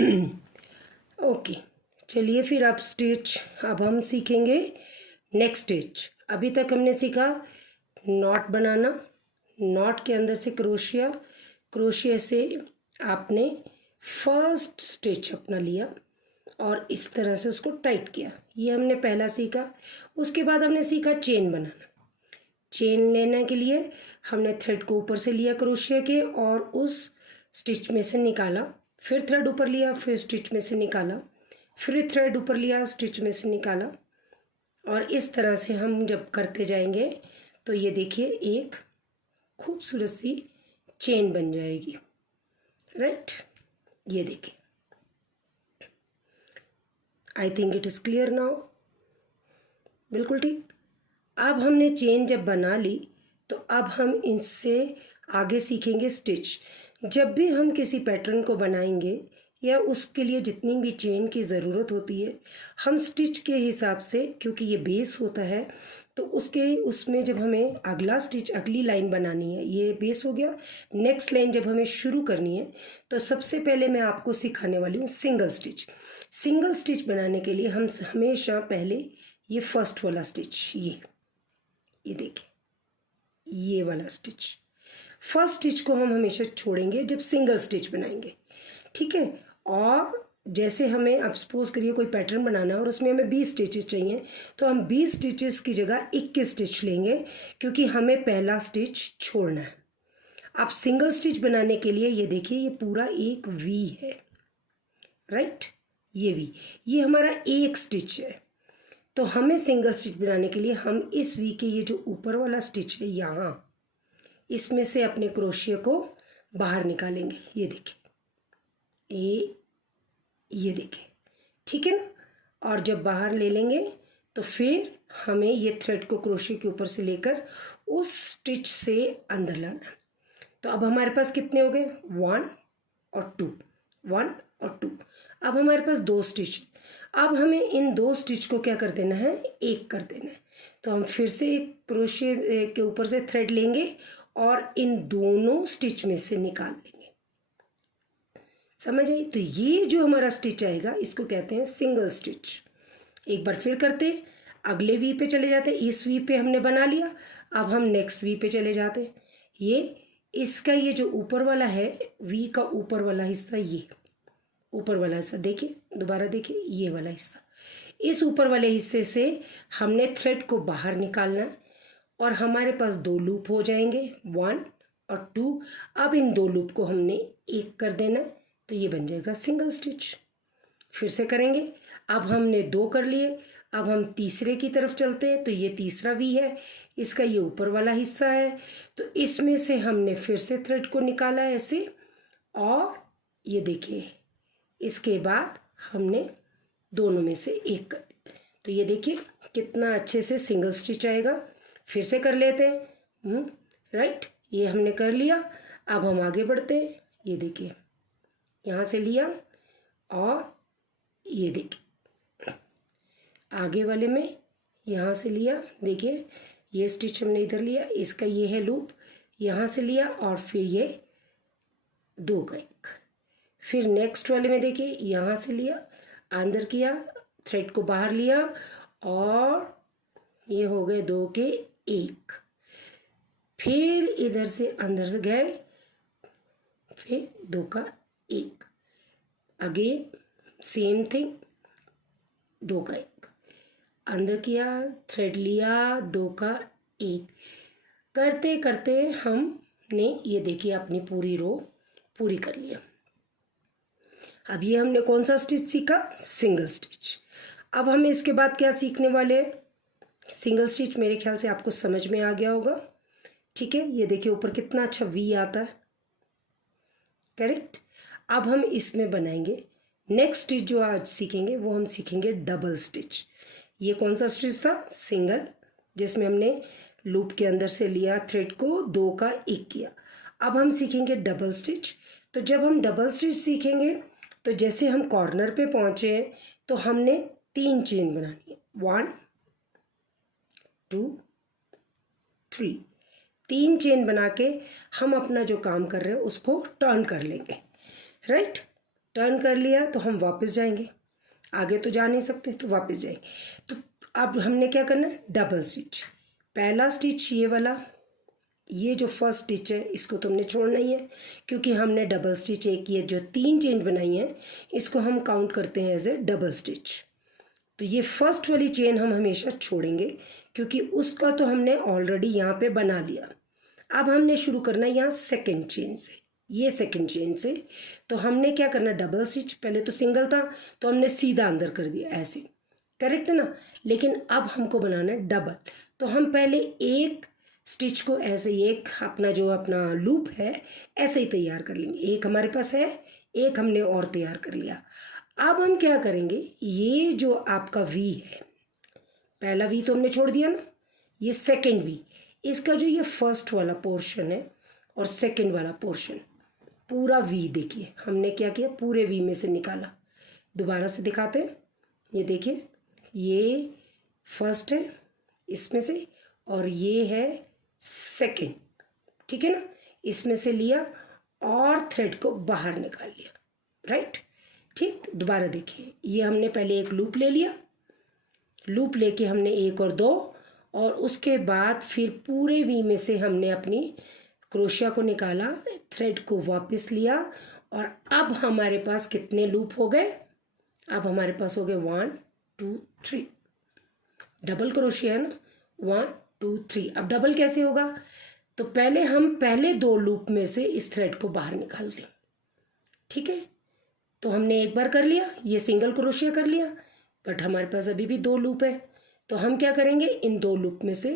Okay, चलिए फिर अब स्टिच, अब हम सीखेंगे नेक्स्ट स्टिच। अभी तक हमने सीखा नॉट बनाना, नॉट के अंदर से क्रोशिया, क्रोशिया से आपने फर्स्ट स्टिच अपना लिया और इस तरह से उसको टाइट किया, ये हमने पहला सीखा। उसके बाद हमने सीखा चेन बनाना। चेन लेने के लिए हमने थ्रेड को ऊपर से लिया क्रोशिया के और उस स्टिच में से निकाला, फिर थ्रेड ऊपर लिया, फिर स्टिच में से निकाला, फिर थ्रेड ऊपर लिया, स्टिच में से निकाला, और इस तरह से हम जब करते जाएंगे तो ये देखिए एक खूबसूरत सी चेन बन जाएगी। राइट, ये देखिए, I think it is clear now. बिल्कुल ठीक। अब हमने चेन जब बना ली तो अब हम इनसे आगे सीखेंगे स्टिच। जब भी हम किसी पैटर्न को बनाएंगे या उसके लिए जितनी भी चेन की ज़रूरत होती है, हम स्टिच के हिसाब से, क्योंकि ये बेस होता है तो उसमें जब हमें अगला स्टिच, अगली लाइन बनानी है, ये बेस हो गया, नेक्स्ट लाइन जब हमें शुरू करनी है तो सबसे पहले मैं आपको सिखाने वाली हूँ सिंगल स्टिच। सिंगल स्टिच बनाने के लिए हम हमेशा पहले ये फर्स्ट वाला स्टिच, ये देखिए, ये वाला स्टिच, फर्स्ट स्टिच को हम हमेशा छोड़ेंगे जब सिंगल स्टिच बनाएंगे, ठीक है। और जैसे हमें, अब सपोज करिए कोई पैटर्न बनाना है और उसमें हमें 20 स्टिचेस चाहिए, तो हम 20 स्टिचेस की जगह 21 स्टिच लेंगे, क्योंकि हमें पहला स्टिच छोड़ना है। अब सिंगल स्टिच बनाने के लिए ये देखिए, ये पूरा एक वी है, राइट, ये वी, ये हमारा एक स्टिच है। तो हमें सिंगल स्टिच बनाने के लिए हम इस वी के ये जो ऊपर वाला स्टिच है यहाँ, इसमें से अपने क्रोशिया को बाहर निकालेंगे, ये देखिए, ये देखिए, ठीक है ना। और जब बाहर ले लेंगे तो फिर हमें ये थ्रेड को क्रोशिया के ऊपर से लेकर उस स्टिच से अंदर लाना। तो अब हमारे पास कितने हो गए, 1 और 2, 1 और 2। अब हमारे पास 2 स्टिच। अब हमें इन 2 स्टिच को क्या कर देना है, एक कर देना है। तो हम फिर से एक क्रोशिया के ऊपर से थ्रेड लेंगे और इन दोनों स्टिच में से निकाल लेंगे। समझ आई? तो ये जो हमारा स्टिच आएगा इसको कहते हैं सिंगल स्टिच। एक बार फिर करते, अगले वी पे चले जाते, इस वी पे हमने बना लिया, अब हम नेक्स्ट वी पे चले जाते। ये इसका ये जो ऊपर वाला है, वी का ऊपर वाला हिस्सा, ये ऊपर वाला हिस्सा देखिए, दोबारा देखिए, ये वाला हिस्सा, इस ऊपर वाले हिस्से से हमने थ्रेड को बाहर निकालना है और हमारे पास 2 लूप हो जाएंगे, 1 और 2। अब इन 2 लूप को हमने एक कर देना, तो ये बन जाएगा सिंगल स्टिच। फिर से करेंगे, अब हमने 2 कर लिए, अब हम तीसरे की तरफ चलते हैं। तो ये तीसरा वी है, इसका ये ऊपर वाला हिस्सा है, तो इसमें से हमने फिर से थ्रेड को निकाला ऐसे, और ये देखिए, इसके बाद हमने दोनों में से एक कर दिया। तो ये देखिए कितना अच्छे से सिंगल स्टिच आएगा। फिर से कर लेते हैं, राइट, ये हमने कर लिया। अब हम आगे बढ़ते हैं, ये देखिए, यहाँ से लिया और ये देखिए आगे वाले में यहाँ से लिया, देखिए ये स्टिच हमने इधर लिया, इसका ये है लूप, यहाँ से लिया और फिर ये 2 का एक। फिर नेक्स्ट वाले में देखिए, यहाँ से लिया, अंदर किया, थ्रेड को बाहर लिया और ये हो गए 2 के 1। फिर इधर से अंदर से गए, फिर 2 का 1, अगेन सेम थिंग, 2 का 1, अंदर किया, थ्रेड लिया, 2 का 1। करते करते हमने ये देखिए अपनी पूरी रो पूरी कर लिया। अब ये हमने कौन सा स्टिच सीखा, सिंगल स्टिच। अब हम इसके बाद क्या सीखने वाले हैं, सिंगल स्टिच। मेरे ख्याल से आपको समझ में आ गया होगा, ठीक है। ये देखिए ऊपर कितना अच्छा वी आता है, करेक्ट। अब हम इसमें बनाएंगे नेक्स्ट स्टिच, जो आज सीखेंगे वो हम सीखेंगे डबल स्टिच। ये कौन सा स्टिच था, सिंगल, जिसमें हमने लूप के अंदर से लिया थ्रेड को, 2 का 1 किया। अब हम सीखेंगे डबल स्टिच। तो जब हम डबल स्टिच सीखेंगे तो जैसे हम कॉर्नर पे पहुंचे हैं तो हमने 3 चेन बनानी है, 1 2 3, 3 चेन बना के हम अपना जो काम कर रहे हैं उसको टर्न कर लेंगे, राइट। टर्न कर लिया तो हम वापस जाएंगे, आगे तो जा नहीं सकते तो वापस जाएंगे। तो अब हमने क्या करना है, डबल स्टिच। पहला स्टिच ये वाला, ये जो फर्स्ट स्टिच है इसको तो हमने छोड़ना ही है, क्योंकि हमने डबल स्टिच एक, ये जो 3 चेन बनाई है इसको हम काउंट करते हैं एज ए डबल स्टिच। तो ये फर्स्ट वाली चेन हम हमेशा छोड़ेंगे, क्योंकि उसका तो हमने ऑलरेडी यहाँ पे बना लिया। अब हमने शुरू करना है यहाँ सेकेंड चेन से, ये सेकेंड चेन से। तो हमने क्या करना, डबल स्टिच, पहले तो सिंगल था तो हमने सीधा अंदर कर दिया ऐसे, करेक्ट है ना। लेकिन अब हमको बनाना है डबल, तो हम पहले एक स्टिच को ऐसे ही, एक अपना जो अपना लूप है ऐसे ही तैयार कर लेंगे। एक हमारे पास है, एक हमने और तैयार कर लिया। अब हम क्या करेंगे, ये जो आपका वी है, पहला वी तो हमने छोड़ दिया ना, ये सेकेंड वी, इसका जो ये फर्स्ट वाला पोर्शन है और सेकेंड वाला पोर्शन, पूरा वी देखिए हमने क्या किया, पूरे वी में से निकाला। दोबारा से दिखाते हैं, ये देखिए ये फर्स्ट है इसमें से और ये है सेकेंड, ठीक है ना, इसमें से लिया और थ्रेड को बाहर निकाल लिया, राइट। ठीक, दोबारा देखिए, ये हमने पहले एक लूप ले लिया, लूप लेके हमने एक और दो, और उसके बाद फिर पूरे वी में से हमने अपनी क्रोशिया को निकाला, थ्रेड को वापस लिया, और अब हमारे पास कितने लूप हो गए, अब हमारे पास हो गए 1 2 3, डबल क्रोशिया है ना, 1 2 3। अब डबल कैसे होगा, तो पहले हम पहले 2 लूप में से इस थ्रेड को बाहर निकाल लें, ठीक है। तो हमने एक बार कर लिया, ये सिंगल क्रोशिया कर लिया, बट हमारे पास अभी भी 2 लूप है, तो हम क्या करेंगे, इन 2 लूप में से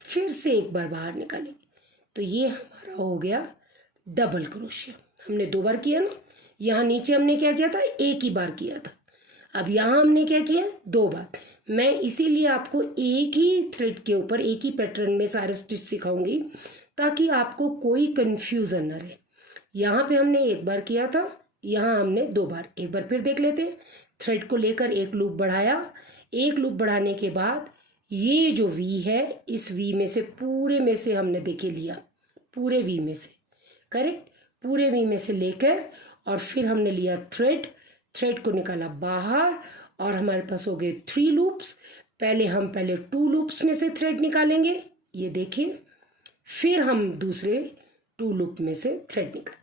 फिर से एक बार बाहर निकालेंगे। तो ये हमारा हो गया डबल क्रोशिया। हमने 2 बार किया ना, यहाँ नीचे हमने क्या किया था, एक ही बार किया था, अब यहाँ हमने क्या किया, 2 बार। मैं इसीलिए आपको एक ही थ्रेड के ऊपर एक ही पैटर्न में सारे स्टिच सिखाऊंगी, ताकि आपको कोई कन्फ्यूज़न न रहे। यहाँ पे हमने एक बार किया था, यहाँ हमने 2 बार। एक बार फिर देख लेते हैं, थ्रेड को लेकर एक लूप बढ़ाया, एक लूप बढ़ाने के बाद ये जो वी है, इस वी में से पूरे में से हमने देखे लिया, पूरे वी में से, करेक्ट, पूरे वी में से लेकर और फिर हमने लिया थ्रेड, थ्रेड को निकाला बाहर, और हमारे पास हो गए 3 लूप्स। पहले 2 लूप्स में से थ्रेड निकालेंगे, ये देखिए, फिर हम दूसरे 2 लूप में से थ्रेड निकाल,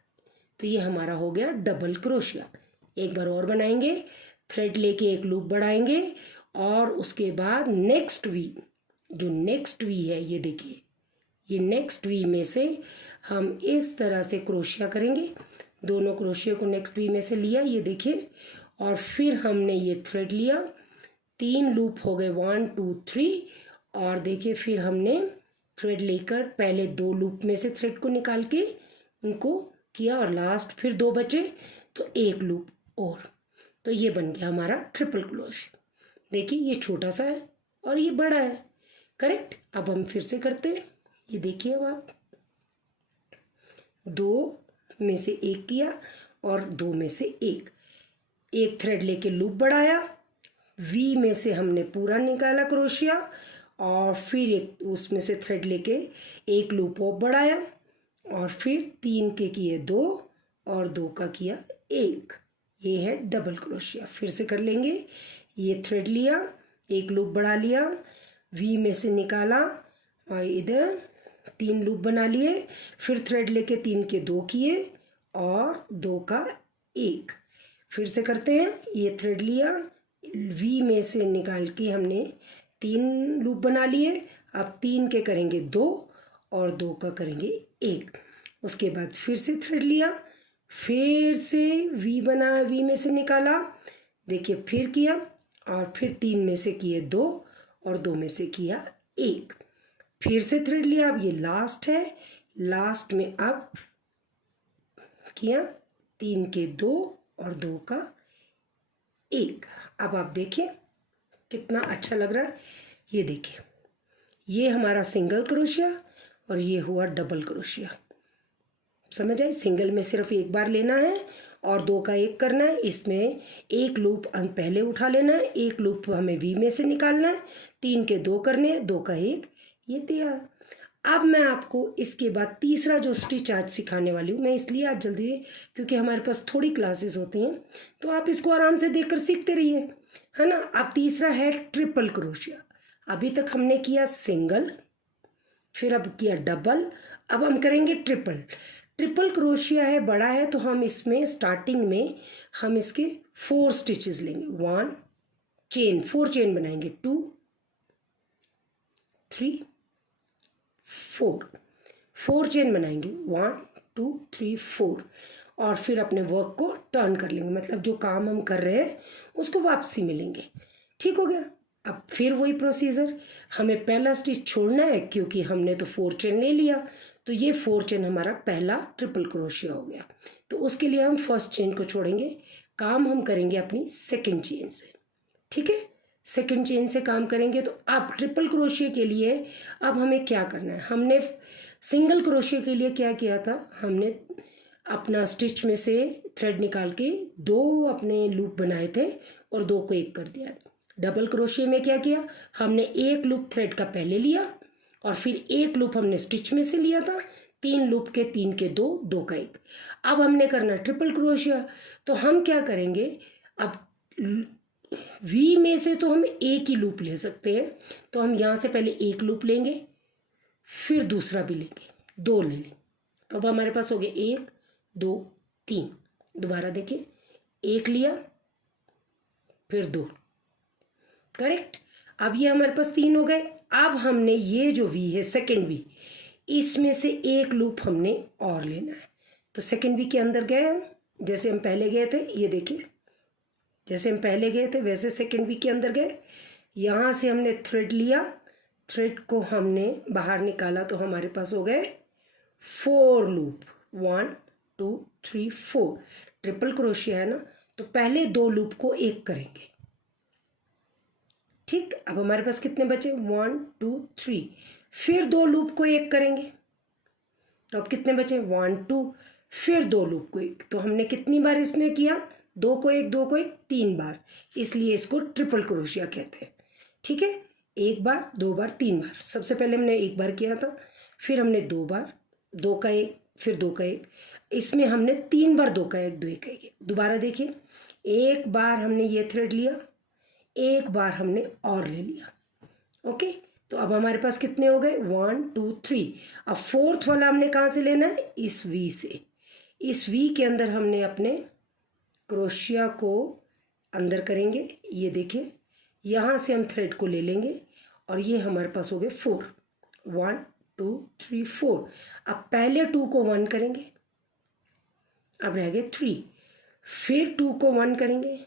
तो ये हमारा हो गया डबल क्रोशिया। एक बार और बनाएंगे, थ्रेड लेके एक लूप बढ़ाएंगे, और उसके बाद नेक्स्ट वी, जो नेक्स्ट वी है, ये देखिए, ये नेक्स्ट वी में से हम इस तरह से क्रोशिया करेंगे। दोनों क्रोशिया को नेक्स्ट वी में से लिया, ये देखिए, और फिर हमने ये थ्रेड लिया, 3 लूप हो गए, 1 2 3, और देखिए फिर हमने थ्रेड लेकर पहले 2 लूप में से थ्रेड को निकाल के उनको किया, और लास्ट फिर 2 बचे तो एक लूप और, तो ये बन गया हमारा ट्रिपल क्रोशिया। देखिए ये छोटा सा है और ये बड़ा है, करेक्ट। अब हम फिर से करते हैं, ये देखिए, अब आप 2 में से एक किया और 2 में से एक थ्रेड लेके लूप बढ़ाया, वी में से हमने पूरा निकाला क्रोशिया, और फिर एक उसमें से थ्रेड लेके एक लूप और बढ़ाया, और फिर 3 के किए 2 और 2 का किया 1, ये है डबल क्रोशिया। फिर से कर लेंगे, ये थ्रेड लिया, एक लूप बढ़ा लिया, वी में से निकाला, और इधर 3 लूप बना लिए, फिर थ्रेड लेके 3 के 2 किए और 2 का 1। फिर से करते हैं, ये थ्रेड लिया, वी में से निकाल के हमने 3 लूप बना लिए, अब 3 के करेंगे 2 और 2 का करेंगे 1। उसके बाद फिर से थ्रेड लिया, फिर से वी बना, वी में से निकाला, देखिए फिर किया, और फिर 3 में से किए 2 और 2 में से किया 1। फिर से थ्रेड लिया, अब ये लास्ट है, लास्ट में अब किया 3 के 2 और 2 का 1। अब आप देखिए कितना अच्छा लग रहा है, ये देखिए, ये हमारा सिंगल क्रोशिया और ये हुआ डबल क्रोशिया। समझ आई, सिंगल में सिर्फ एक बार लेना है और 2 का 1 करना है, इसमें एक लूप हम पहले उठा लेना है, एक लूप हमें वी में से निकालना है, 3 के 2 करने हैं, 2 का 1, ये तैयार। अब मैं आपको इसके बाद तीसरा जो स्टिच आज सिखाने वाली हूँ, मैं इसलिए आज जल्दी क्योंकि हमारे पास थोड़ी क्लासेस होती हैं, तो आप इसको आराम से देखकर सीखते रहिए, है ना। अब तीसरा है ट्रिपल क्रोशिया। अभी तक हमने किया सिंगल, फिर अब किया डबल, अब हम करेंगे ट्रिपल। ट्रिपल क्रोशिया है, बड़ा है, तो हम इसमें स्टार्टिंग में हम इसके 4 स्टिचेस लेंगे। 1 चेन, 4 चेन बनाएंगे, 2 3 4 चेन बनाएंगे, 1 2 3 4, और फिर अपने वर्क को टर्न कर लेंगे, मतलब जो काम हम कर रहे हैं उसको वापसी मिलेंगे। ठीक हो गया। अब फिर वही प्रोसीजर, हमें पहला स्टिच छोड़ना है क्योंकि हमने तो 4 चेन ले लिया, तो ये 4 चेन हमारा पहला ट्रिपल क्रोशिया हो गया। तो उसके लिए हम फर्स्ट चेन को छोड़ेंगे, काम हम करेंगे अपनी सेकंड चेन से। ठीक है, सेकंड चेन से काम करेंगे। तो अब ट्रिपल क्रोशिया के लिए अब हमें क्या करना है, हमने सिंगल क्रोशिया के लिए क्या किया था, हमने अपना स्टिच में से थ्रेड निकाल के 2 अपने लूप बनाए थे और 2 को एक कर दिया। डबल क्रोशिया में क्या किया, हमने 1 लूप थ्रेड का पहले लिया और फिर 1 लूप हमने स्टिच में से लिया था, 3 लूप के 3 के 2, 2 का 1। अब हमने करना ट्रिपल क्रोशिया, तो हम क्या करेंगे, अब वी में से तो हम एक ही लूप ले सकते हैं, तो हम यहाँ से पहले 1 लूप लेंगे, फिर दूसरा भी लेंगे, 2 ले लेंगे। तो अब हमारे पास हो गए 1 2 3, दोबारा देखिए, 1 लिया फिर 2, करेक्ट। अब ये हमारे पास 3 हो गए। अब हमने ये जो वी है सेकेंड वी, इसमें से 1 लूप हमने और लेना है। तो सेकेंड वी के अंदर गए हम, जैसे हम पहले गए थे, ये देखिए जैसे हम पहले गए थे वैसे सेकेंड वी के अंदर गए, यहाँ से हमने थ्रेड लिया, थ्रेड को हमने बाहर निकाला, तो हमारे पास हो गए 4 लूप, 1 2 3 4। ट्रिपल क्रोशिया है ना, तो पहले 2 लूप को एक करेंगे। ठीक, अब हमारे पास कितने बचे, 1 2 3, फिर 2 लूप को एक करेंगे, तो अब कितने बचे, 1 2, फिर 2 लूप को एक। तो हमने कितनी बार इसमें किया, 2 को एक 2 को एक 3 बार, इसलिए इसको ट्रिपल क्रोशिया कहते हैं। ठीक है, 1 बार 2 बार 3 बार। सबसे पहले हमने 1 बार किया था, फिर हमने 2 बार, 2 का 1, फिर 2 का 1, इसमें हमने 3 बार 2 का 1 2 का 1। दोबारा देखिए, 1 बार हमने ये थ्रेड लिया, 1 बार हमने और ले लिया। ओके, तो अब हमारे पास कितने हो गए, 1 2 3। अब 4th वाला हमने कहाँ से लेना है, इस वी से। इस वी के अंदर हमने अपने क्रोशिया को अंदर करेंगे, ये देखिए यहाँ से हम थ्रेड को ले लेंगे और ये हमारे पास हो गए 4, 1 2 3 4। अब पहले 2 को 1 करेंगे, अब रह गए 3, फिर 2 को 1 करेंगे,